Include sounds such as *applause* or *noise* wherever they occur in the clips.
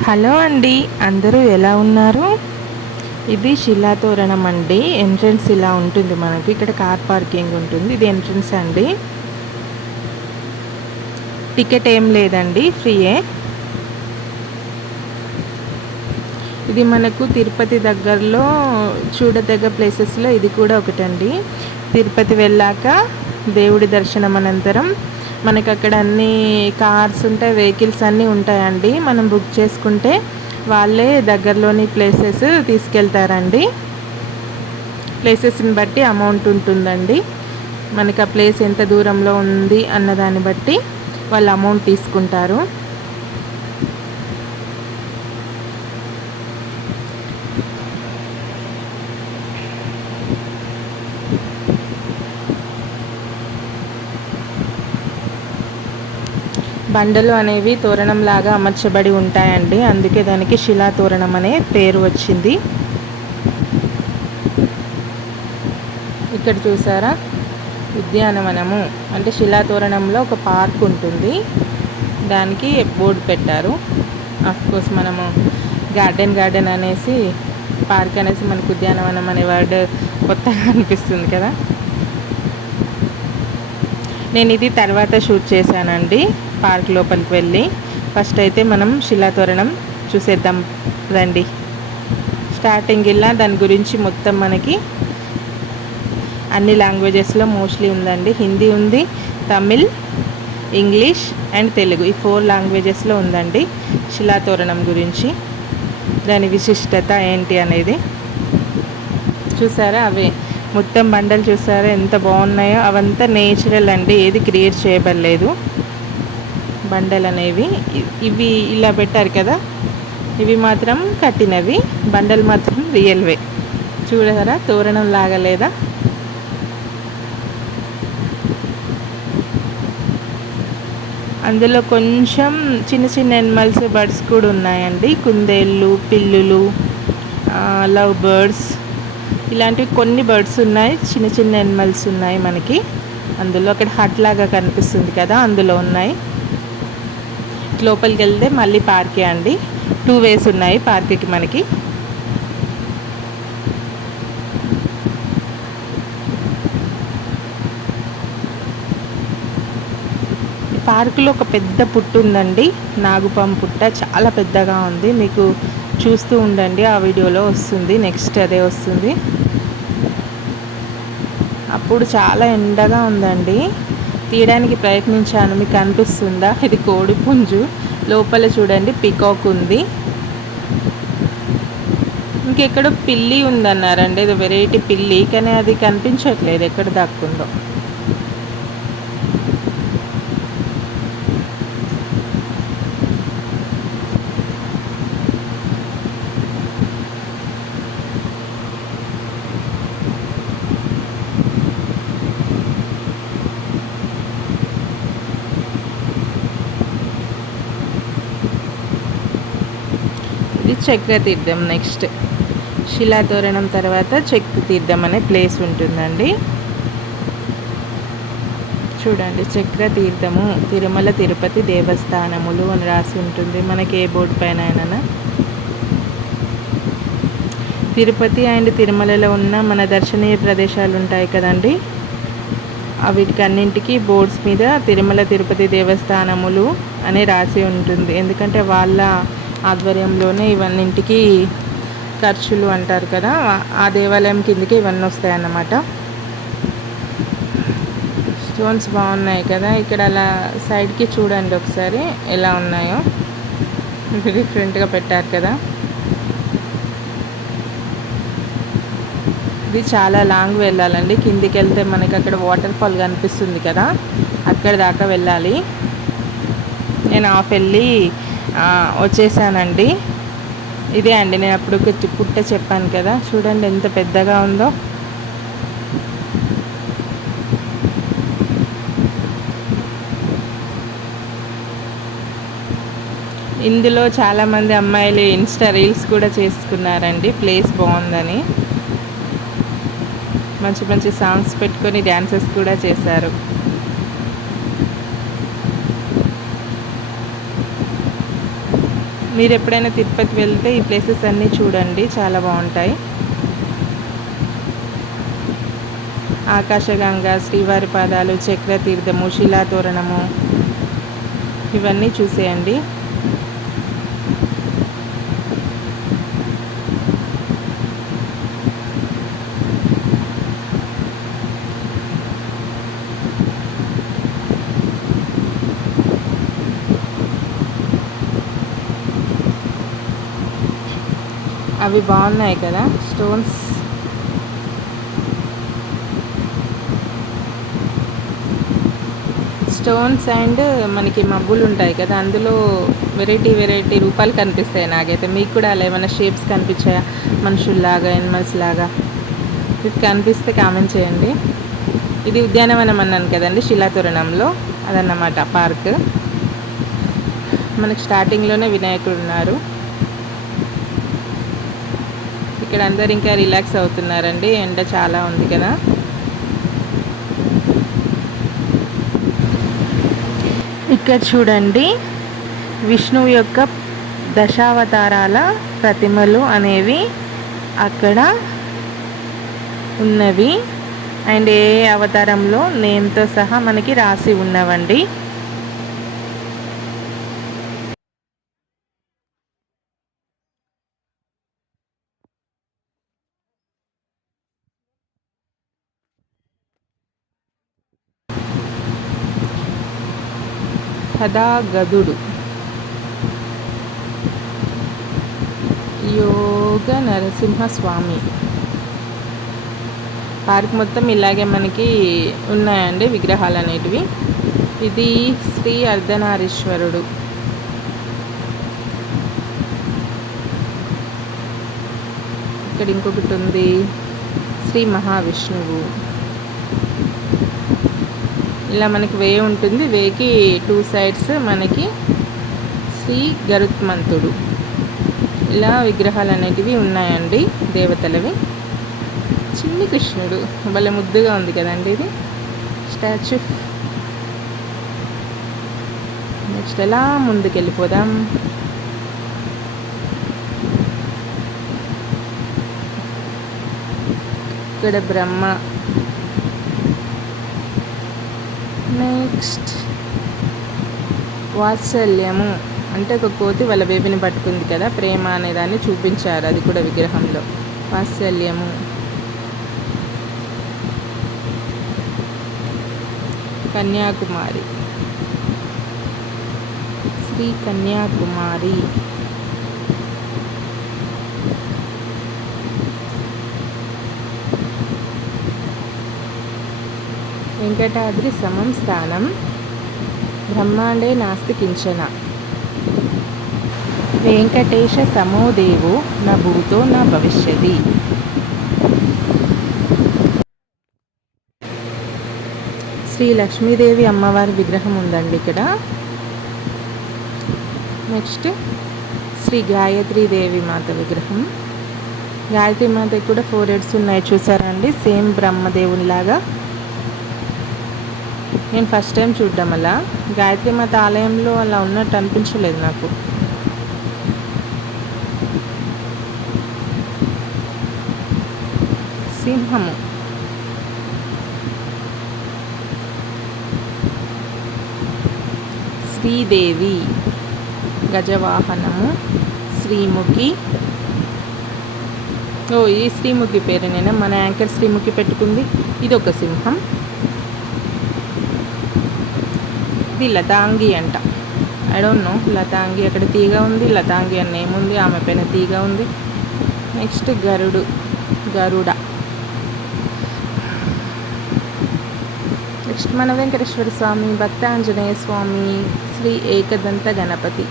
Hello అండి అందరూ ఎలా ఉన్నారు? ఇది శిలాతోరణం అండి. ఎంట్రన్స్ ఇలా ఉంటుంది మనకి. ఇక్కడ కార్ పార్కింగ్ ఉంటుంది. ఇది ఎంట్రన్స్ అండి. టికెట్ ఏం లేదండి ఫ్రీయే. ఇది మనకు తిరుపతి దగ్గరలో చూడదగ్గ ప్లేసెస్లో ఇది కూడా ఒకటండి. తిరుపతి వెళ్ళాక దేవుడి దర్శనం అనంతరం మనకు అక్కడ అన్ని కార్స్ ఉంటాయి వెహికల్స్ అన్నీ ఉంటాయండి. మనం బుక్ చేసుకుంటే వాళ్ళే దగ్గరలోని ప్లేసెస్ తీసుకెళ్తారండి. ప్లేసెస్ని బట్టి అమౌంట్ ఉంటుందండి. మనకి ఆ ప్లేస్ ఎంత దూరంలో ఉంది అన్నదాన్ని బట్టి వాళ్ళు అమౌంట్ తీసుకుంటారు. బండలు అనేవి తోరణం లాగా అమర్చబడి ఉంటాయండి. అందుకే దానికి శిలా తోరణం అనే పేరు వచ్చింది. ఇక్కడ చూసారా? ఉద్యానవనము. అంటే శిలాతోరణంలో ఒక పార్క్ ఉంటుంది. దానికి బోర్డు పెట్టారు. కోర్స్ మనము గార్డెన్ గార్డెన్ అనేసి పార్క్ అనేసి మనకు ఉద్యానవనం అనే వర్డ్ కొత్తగా అనిపిస్తుంది కదా? నేను ఇది తర్వాత షూట్ చేశానండి. పార్క్ లోపలికి వెళ్ళి ఫస్ట్ అయితే మనం శిలాతోరణం చూసేద్దాం రండి. స్టార్టింగ్ ఇలా దాని గురించి మొత్తం మనకి అన్ని లాంగ్వేజెస్లో మోస్ట్లీ ఉందండి. హిందీ ఉంది తమిళ్ ఇంగ్లీష్ అండ్ తెలుగు ఈ ఫోర్ లాంగ్వేజెస్లో ఉందండి శిలాతోరణం గురించి. దాని విశిష్టత ఏంటి అనేది చూసారా? అవే మొత్తం బండలు చూసారా? ఎంత బాగున్నాయో అవంతా నేచురల్ అండి. ఏది క్రియేట్ చేయబడలేదు. బండలు అనేవి ఇవి ఇలా పెట్టారు కదా? ఇవి మాత్రం కట్టినవి బండలు మాత్రం రియల్వే. చూడగరా తోరణం లాగలేదా అందులో కొంచెం చిన్న చిన్న ఎనిమల్స్ బర్డ్స్ కూడా ఉన్నాయండి. కుందేళ్ళు పిల్లులు లవ్ బర్డ్స్ ఇలాంటివి కొన్ని బర్డ్స్ ఉన్నాయి చిన్న చిన్న ఎనిమల్స్ ఉన్నాయి మనకి. అందులో అక్కడ హట్ లాగా కనిపిస్తుంది కదా అందులో ఉన్నాయి. లోపలికి వెళ్తే మళ్ళీ పార్కే అండి. టూ వేస్ ఉన్నాయి పార్క్కి మనకి. పార్కులో ఒక పెద్ద పుట్టు ఉందండి. నాగుపం పుట్ట. చాలా పెద్దగా ఉంది. మీకు చూస్తూ ఉండండి. ఆ వీడియోలో వస్తుంది. నెక్స్ట్ అదే వస్తుంది. అప్పుడు చాలా ఎండగా ఉందండి. తీయడానికి ప్రయత్నించాను. మీకు అనిపిస్తుందా? ఇది కోడి పుంజు. లోపల చూడండి పికాక్ ఉంది. ఇంకెక్కడో పిల్లి ఉందన్నారండి. ఇది వెరైటీ పిల్లి కానీ అది కనిపించట్లేదు ఎక్కడ దాక్కుందో. చక్ర తీర్థం నెక్స్ట్ శిలాతోరణం తర్వాత చక్ర తీర్థం అనే ప్లేస్ ఉంటుందండి. చూడండి చక్ర తీర్థము తిరుమల తిరుపతి దేవస్థానములు అని రాసి ఉంటుంది. మనకి ఏ బోర్డు పైన అయినా తిరుపతి అండ్ తిరుమలలో ఉన్న మన దర్శనీయ ప్రదేశాలు ఉంటాయి కదండి. వీటికన్నింటికి బోర్డ్స్ మీద తిరుమల తిరుపతి దేవస్థానములు అని రాసి ఉంటుంది. ఎందుకంటే వాళ్ళ ఆధ్వర్యంలోనే ఇవన్నింటికి ఖర్చులు అంటారు కదా ఆ దేవాలయం కిందకి ఇవన్నీ వస్తాయి అన్నమాట స్టోన్స్ బాగున్నాయి కదా ఇక్కడ అలా సైడ్కి చూడండి ఒకసారి ఎలా ఉన్నాయో. *laughs* డిఫరెంట్గా పెట్టారు కదా. ఇది చాలా లాంగ్ వెళ్ళాలండి. కిందికి వెళ్తే మనకి అక్కడ వాటర్ ఫాల్ కనిపిస్తుంది కదా అక్కడ దాకా వెళ్ళాలి. నేను ఆఫ్ వెళ్ళి వచ్చేసానండి. ఇదే అండి నేను అప్పుడు పుట్ట చెప్పాను కదా చూడండి ఎంత పెద్దగా ఉందో. ఇందులో చాలామంది అమ్మాయిలు ఇన్స్టా రీల్స్ కూడా చేసుకున్నారండి ప్లేస్ బాగుందని. మంచి మంచి సాంగ్స్ పెట్టుకొని డ్యాన్సెస్ కూడా చేశారు. మీరు ఎప్పుడైనా తిరుపతి వెళ్తే ఈ ప్లేసెస్ అన్నీ చూడండి చాలా బాగుంటాయి. ఆకాశగంగా శ్రీవారి పాదాలు చక్రతీర్థము శిలాతోరణము ఇవన్నీ చూసేయండి. అవి బాగున్నాయి కదా స్టోన్స్ స్టోన్స్ అండ్ మనకి మబ్బులు ఉంటాయి కదా అందులో వెరైటీ వెరైటీ రూపాలు కనిపిస్తాయి నాకైతే. మీకు కూడా అలా ఏమైనా షేప్స్ కనిపించాయా? మనుషుల్లాగా ఎనిమల్స్ లాగా ఇది కనిపిస్తే కామెంట్ చేయండి. ఇది ఉద్యానవనం అన్నాను కదండి శిలాతోరణంలో. అదన్నమాట పార్క్ మనకి స్టార్టింగ్లోనే వినాయకుడు ఉన్నారు. ఇక్కడ అందరు ఇంకా రిలాక్స్ అవుతున్నారండి. ఎండ చాలా ఉంది కదా. ఇక్కడ చూడండి. విష్ణువు యొక్క దశావతారాల ప్రతిమలు అనేవి అక్కడ ఉన్నవి. అండ్ ఏ అవతారంలో నేమ్తో సహా మనకి రాసి ఉన్నవండి. కథాగదుడు యోగ నరసింహస్వామి పార్క్ మొత్తం ఇలాగే మనకి ఉన్నాయండి విగ్రహాలు అనేటివి ఇది శ్రీ అర్ధనారీశ్వరుడు. ఇక్కడ ఇంకొకటి ఉంది. శ్రీ మహావిష్ణువు. ఇలా మనకి వే ఉంటుంది. వేకి టూ సైడ్స్ మనకి శ్రీ గరుత్మంతుడు. ఇలా విగ్రహాలు అనేటివి ఉన్నాయండి దేవతలవి. చిన్ని కృష్ణుడు. భలే ముద్దుగా ఉంది కదండి ఇది. స్టాచ్యూ. నెక్స్ట్ ఎలా ముందుకెళ్ళిపోదాం? ఇక్కడ బ్రహ్మ. నెక్స్ట్ వాత్సల్యము అంటే ఒక కోతి వాళ్ళ బేబీని పట్టుకుంది కదా ప్రేమ అనే దాన్ని చూపించారు అది కూడా విగ్రహంలో. వాత్సల్యము కన్యాకుమారి శ్రీ కన్యాకుమారి వెంకటాద్రి సమం స్థానం. బ్రహ్మాండే నాస్తి కించన. వెంకటేశ సమోదేవో నా భూతో నా భవిష్యది శ్రీ లక్ష్మీదేవి అమ్మవారి విగ్రహం ఉందండి ఇక్కడ. నెక్స్ట్ శ్రీ గాయత్రీదేవి మాత విగ్రహం. గాయత్రి మాత కూడా ఫోర్ హెడ్స్ ఉన్నాయి చూసారండి సేమ్ బ్రహ్మదేవునిలాగా. నేను ఫస్ట్ టైం చూడడం అలా. గాయత్రి మాత ఆలయంలో అలా ఉన్నట్టు అనిపించలేదు నాకు. సింహము. శ్రీదేవి. గజవాహనము. శ్రీముఖి. ఓ ఈ శ్రీముఖి పేరునైనా మన యాంకర్ శ్రీముఖి పెట్టుకుంది. ఇది ఒక సింహం. ఇది లతాంగి అంట. ఐ డోంట్ నో లతాంగి అక్కడ తీగ ఉంది లతాంగి అన్న ఏముంది ఆమె పైన తీగ ఉంది. నెక్స్ట్ గరుడు గరుడ. నెక్స్ట్ మన వెంకటేశ్వర స్వామి భక్త ఆంజనేయ స్వామి Shri Ekadanta Ganapati.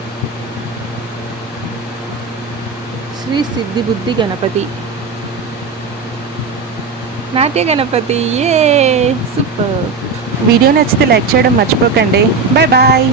Shri Siddhi Buddhi Ganapati. Natya Ganapati a super video నచ్చితే లైక్ చేయడం మర్చిపోకండి. Bye bye.